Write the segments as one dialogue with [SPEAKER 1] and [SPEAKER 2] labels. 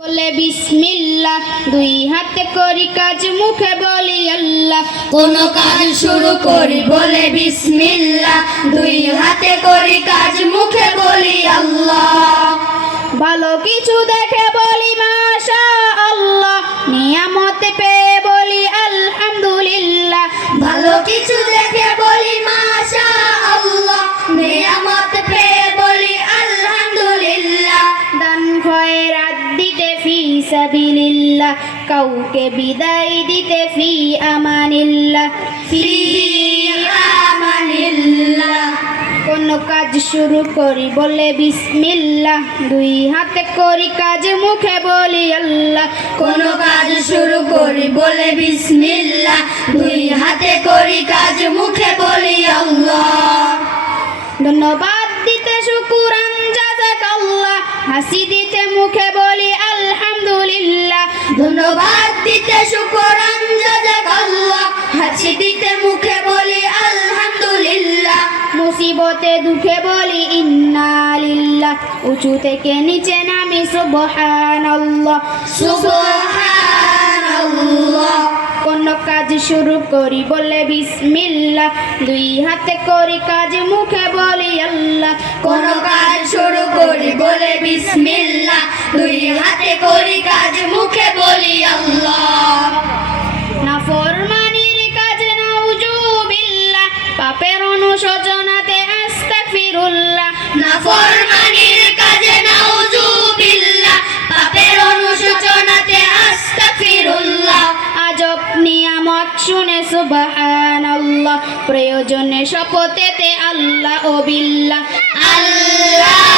[SPEAKER 1] বলে, বিসমিল্লাহ। দুই হাতে করি কাজ, মুখে বলি, আল্লাহ।
[SPEAKER 2] কোন কাজ শুরু করি বলে, বিসমিল্লাহ। দুই হাতে করি কাজ, মুখে বলি, আল্লাহ।
[SPEAKER 1] ভালো কিছু দেখে বলি মাশা আল্লাহ নিয়ামত পেয়ে বলি, আলহামদুলিল্লাহ।
[SPEAKER 2] ভালো কিছু
[SPEAKER 1] সাবিলিল্লাহ কাউকে বিদায় দিতে ফি আমানিল্লাহ
[SPEAKER 2] ফি আমানিল্লাহ
[SPEAKER 1] কোন কাজ শুরু করি বলে বিসমিল্লাহ। দুই হাতে করি কাজ, মুখে বলি আল্লাহ।
[SPEAKER 2] কোন কাজ শুরু করি বলে বিসমিল্লাহ। দুই হাতে করি কাজ, মুখে বলি আল্লাহ।
[SPEAKER 1] ধন্যবাদ। দিতে শুকুরান জাজাক আল্লাহ হাসি দিতে মুখে বলি, আলহামদুলিল্লাহ।
[SPEAKER 2] ধন্যবাদ দিতে শুকরান জাজাক আল্লাহ হাসি দিতে মুখে বলি, আলহামদুলিল্লাহ।
[SPEAKER 1] মুসিবতে দুঃখে বলি, ইন্না লিল্লাহ। উঁচু থেকে নিচে নামি সুবহানাল্লাহ
[SPEAKER 2] সুবহানাল্লাহ।
[SPEAKER 1] শুরু করি, বলে বিসমিল্লাহ। দুই হাতে করি কাজ, মুখে বলি আল্লাহ।
[SPEAKER 2] কোন কাজ শুরু করি, বলে বিসমিল্লাহ। দুই হাতে করি কাজ, মুখে বলি আল্লাহ।
[SPEAKER 1] নাফরমানির কাজ নাউজুবিল্লাহ পাপের অনুশোচনাতে আস্তাগফিরুল্লাহ।
[SPEAKER 2] নাফরমানির কাজে
[SPEAKER 1] সুবহানাল্লাহ, প্রয়োজনে শপথেতে আল্লাহ ও বিল্লাহ।
[SPEAKER 2] আল্লাহ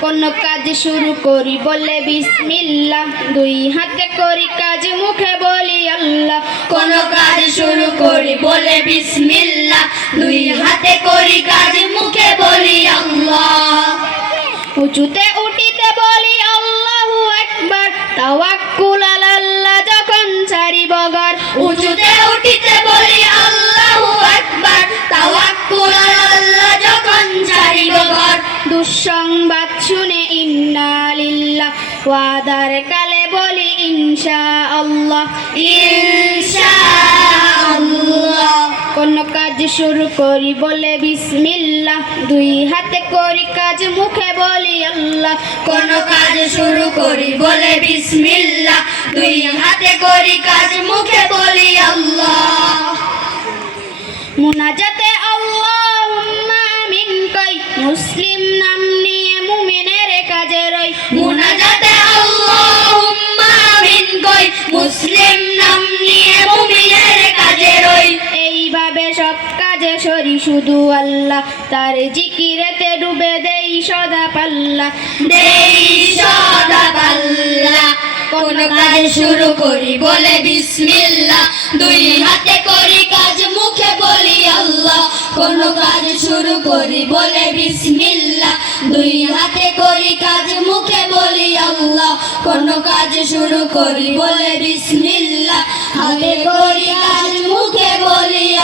[SPEAKER 1] কোন কাজ শুরু করি বলে বিসমিল্লাহ। দুই হাতে করি কাজ, মুখে বলি আল্লাহ।
[SPEAKER 2] কোন কাজ শুরু করি বলে বিসমিল্লাহ। দুই হাতে করি কাজ, মুখে বলি আল্লাহ।
[SPEAKER 1] উঁচুতে উঠিতে বলি, আল্লাহু আকবার। তাওয়াক্কুল
[SPEAKER 2] আল্লাহ যখন ছাড়িব ঘর।
[SPEAKER 1] দুঃসংবাদ শুনে, ইন্না লিল্লাহ। ওয়াদার কালে বলি, ইনশা আল্লাহ।
[SPEAKER 2] ইনশাআল্লাহ
[SPEAKER 1] কোন কাজ শুরু করি বলে বিসমিল্লাহ। দুই হাতে করি কাজ, মুখে বলি আল্লাহ।
[SPEAKER 2] কোন কাজ শুরু করি বলে বিসমিল্লাহ। দুই হাতে করি কাজ, মুখে বলি আল্লাহ।
[SPEAKER 1] মুনাজাতে আল্লাহুম্মা আমিন কই। মুসলিম নাম শুধু আল্লাহ, তার জিকিরেতে ডুবে দেই সদা পাল্লা।
[SPEAKER 2] দেই সদা পাল্লা। কোন কাজ শুরু করি বলে বিসমিল্লাহ। দুই হাতে করি কাজ, মুখে বলি আল্লাহ। কোন কাজ শুরু করি বলে বিসমিল্লাহ। দুই হাতে করি কাজ, মুখে বলি আল্লাহ। কোন কাজ শুরু করি বলে বিসমিল্লাহ। হাতে করি কাজ, মুখে বলি